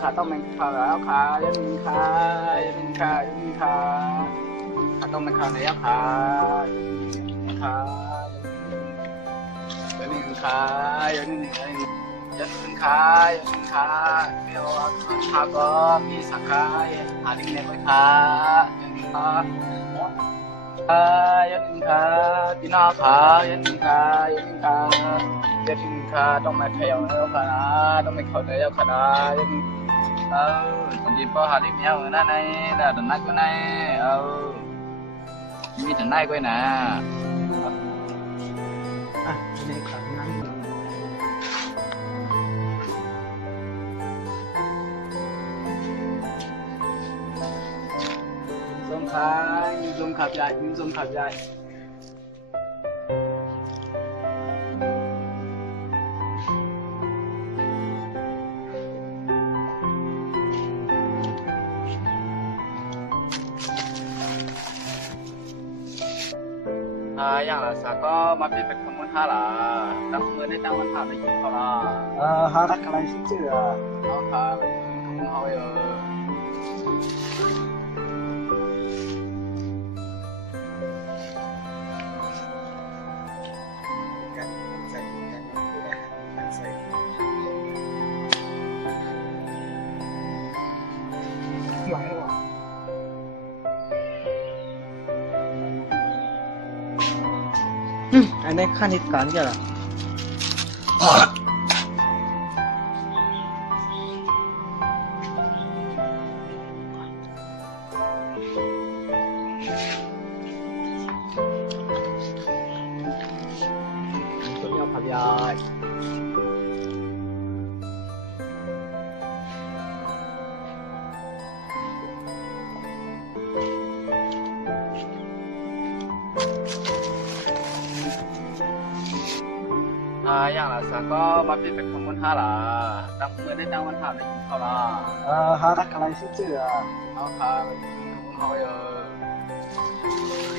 ขาต้องเป็นขาแล้วขายันขายันขายันขาขาต้องเป็นขาไหนขาขายันขายันยันขายันขาเดี๋ยวขาก็มีสักขาหาดิ้งเน็ตไว้ขายันขายันขาตีน่าขายันขายันขายันขาต้องมาเที่ยวแล้วขานะต้องไปเขาแล้วขานะยันคนดีพอหาดิ้งเนี้ยเหมือนนั่นไงแต่ตอนนั้นก็ไงมีแต่ไหนก็นะในขันนั้นส้มขายิ้มส้มขับใหญ่ยิ้มส้มขับใหญ่อย่างละสักก็มาเป็นคนวันท่าละตั้งมือได้ตั้งวันท่าได้กินเขาละหาทักอะไรสิเจือเอาค่ะขอบคุณเขาเยอะใส่กันใส่หวังว่าอันนี้ขั้นนิดการจะละตัวนี้เอาผักยายอย่างละสักก็มาเป็นคนวันท่าละตั้งมือได้ตั้งวันท่าได้กินเขาละหาทักอะไรสิเจือเอาค่ะขอบคุณเขาเยอะ